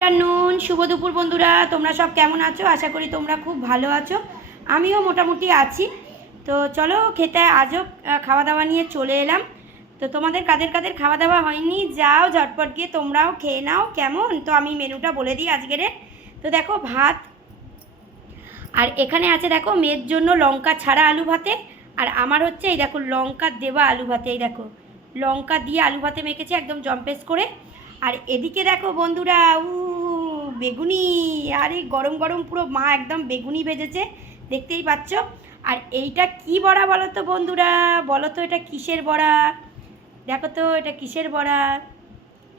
নুন শুভ দুপুর বন্ধুরা, তোমরা সব কেমন আছো? আশা করি তোমরা খুব ভালো আছো। আমিও মোটামুটি আছি। তো চলো খেতে আজও খাওয়া দাওয়া নিয়ে চলে এলাম। তো তোমাদের কাদের কাদের খাওয়া দাওয়া হয়নি, যাও ঝটপট গিয়ে তোমরাও খেয়ে নাও। কেমন? তো আমি মেনুটা বলে দিই আজকের। তো দেখো ভাত, আর এখানে আছে দেখো মেয়ের জন্য লঙ্কা ছাড়া আলু ভাতে, আর আমার হচ্ছে এই দেখো লঙ্কা দেওয়া আলু ভাতে। এই দেখো লঙ্কা দিয়ে আলু ভাতে মেখেছি একদম জম্পেস করে। আর এদিকে দেখো বন্ধুরা বেগুনি, আরে গরম গরম পুরো মা একদম বেগুনি ভেজেছে, দেখতেই পাচ্ছ। আর এইটা কি বড়া বলো তো বন্ধুরা, বলো তো এটা কিসের বড়া? দেখো তো এটা কিসের বড়া,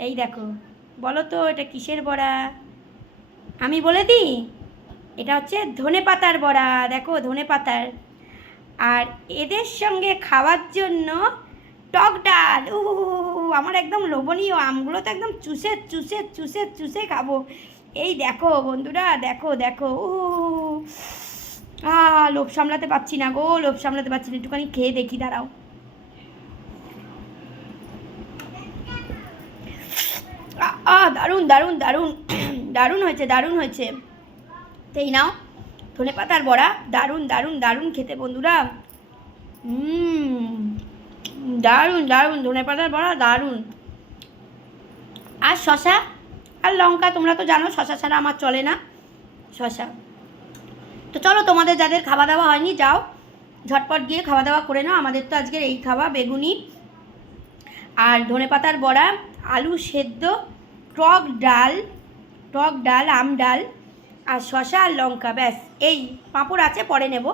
এই দেখো, বলো তো এটা কিসের বড়া? আমি বলে দিই, এটা হচ্ছে ধনেপাতার বড়া। দেখো ধনেপাতার। আর এদের সঙ্গে খাওয়ার জন্য টক ডাল। আমার একদম লোভনীয়, আমগুলো তো একদম চুষে চুষে চুষে চুষে খাবো। এই দেখো বন্ধুরা, দেখো দেখো লোভ সামলাতে পারছি না গো, লোভ সামলাতে পারছি না। একটুখানি খেয়ে দেখি, দাঁড়াও। দারুণ দারুণ দারুণ দারুণ হয়েছে, দারুণ হয়েছে। তো এই নাও ধনে পাতার বড়া, দারুণ দারুণ দারুণ খেতে বন্ধুরা। দারুণ দারুণ ধনে পাতার বড়া, দারুণ। আর শশা আর লঙ্কা, তোমরা তো জানো শশা ছাড়া আমার চলে না, শশা। তো চলো তোমাদের যাদের খাওয়া দাওয়া হয়নি যাও ঝটপট গিয়ে খাওয়া দাওয়া করে নাও। আমাদের তো আজকের এই খাওয়া, বেগুনি আর ধনে পাতার বড়া, আলু সেদ্ধ, টক ডাল, টক ডাল, আম ডাল, আর শশা আর লঙ্কা, ব্যাস। এই পাঁপড় আছে, পরে নেব।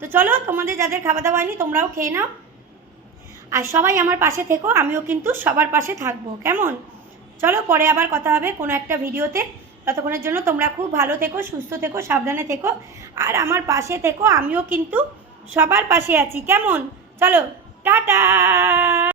তো চলো তোমাদের যাদের খাওয়া দাওয়া হয়নি তোমরাও খেয়ে নাও, আর সবাই আমার পাশে থেকো, আমিও কিন্তু সবার পাশে থাকবো, কেমন? চলো পরে আবার কথা হবে কোনো একটা ভিডিওতে। ততক্ষণের জন্য তোমরা খুব ভালো থেকো, সুস্থ থেকো, সাবধানে থেকো, আর আমার পাশে থেকো। আমিও কিন্তু সবার পাশে আছি, কেমন? চলো টাটা।